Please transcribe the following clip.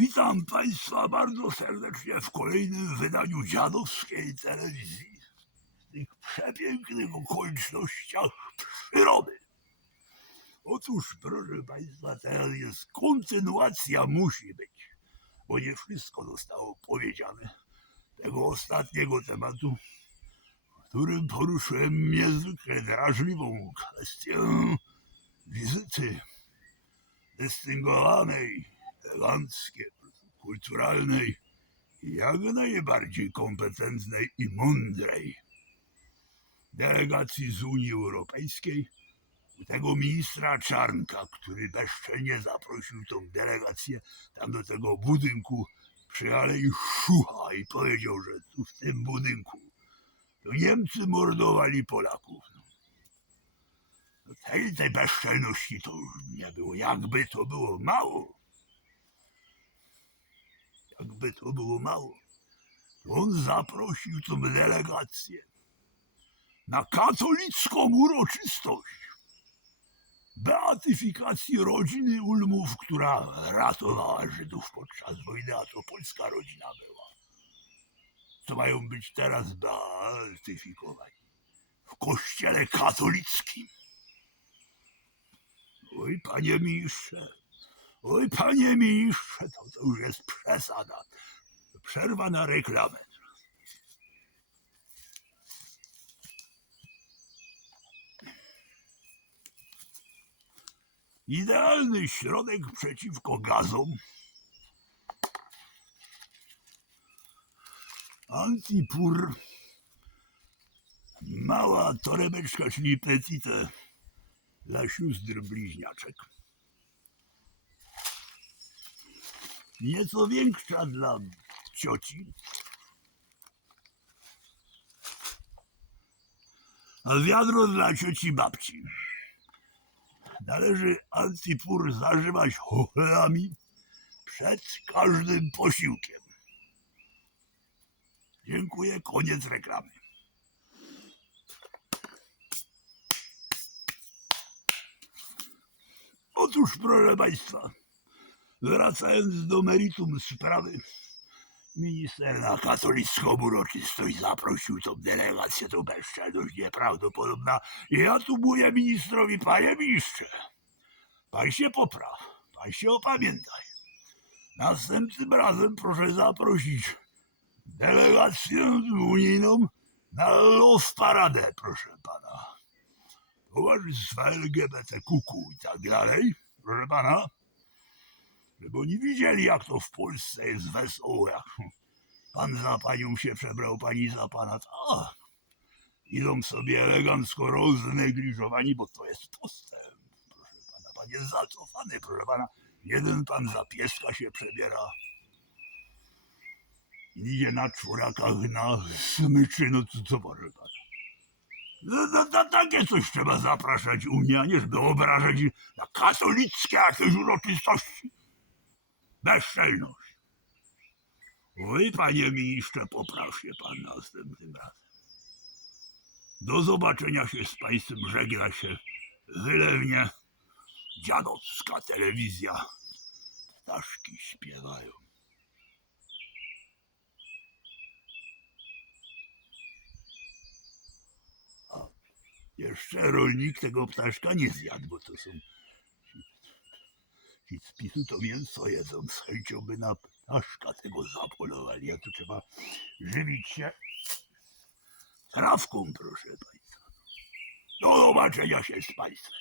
Witam Państwa bardzo serdecznie w kolejnym wydaniu dziadowskiej telewizji. W tych przepięknych okolicznościach przyrody. Otóż, proszę Państwa, teraz jest kontynuacja, musi być, bo nie wszystko zostało powiedziane. Tego ostatniego tematu, w którym poruszyłem niezwykle drażliwą kwestię wizyty dystyngowanej, eleganckiej, kulturalnej i jak najbardziej kompetentnej i mądrej delegacji z Unii Europejskiej, tego ministra Czarnka, który bezczelnie zaprosił tą delegację tam do tego budynku przy Alei Szucha i powiedział, że tu w tym budynku to Niemcy mordowali Polaków. Tej bezczelności to już nie było. Jakby to było mało, to on zaprosił tą delegację na katolicką uroczystość beatyfikacji rodziny Ulmów, która ratowała Żydów podczas wojny, a to polska rodzina była. Co mają być teraz beatyfikowani? W kościele katolickim. Oj, panie ministrze, to już jest przesada. Przerwa na reklamę. Idealny środek przeciwko gazom. Antipur. Mała torebeczka, czyli petite dla sióstr bliźniaczek. Nieco większa dla cioci. A wiadro dla cioci babci. Należy Antipur zażywać chochlami przed każdym posiłkiem. Dziękuję, koniec reklamy. Otóż, proszę Państwa, wracając do meritum sprawy, minister na katolicką uroczystość zaprosił tą delegację, to bezczelność nieprawdopodobna. I ja tu mówię ministrowi, panie ministrze, pan się popraw, pan się opamiętaj. Następnym razem proszę zaprosić delegację unijną na Love Paradę, proszę pana. Towarzystwa LGBTQ i tak dalej, proszę pana, żeby oni widzieli, jak to w Polsce jest wesoło, jak pan za panią się przebrał, pani za pana, tak. Idą sobie elegancko roznegliżowani, bo to jest postęp, proszę pana. Pan jest zacofany, proszę pana. Jeden pan za pieska się przebiera, idzie na czworakach, na smyczy, no co proszę pana. Takie coś trzeba zapraszać Unię, a nie żeby obrażać na katolickie jakieś uroczystości. Bezczelność. Oj, panie ministrze, popraw się pan następnym razem. Do zobaczenia się z państwem, żegna się wylewnie dziadowska telewizja. Ptaszki śpiewają. A jeszcze rolnik tego ptaszka nie zjadł, bo to są ci z PiS-u to mięso jedzą, z chęcią by na ptaszka tego zapolowali, a tu trzeba żywić się trawką, proszę państwa. Do zobaczenia się z państwem.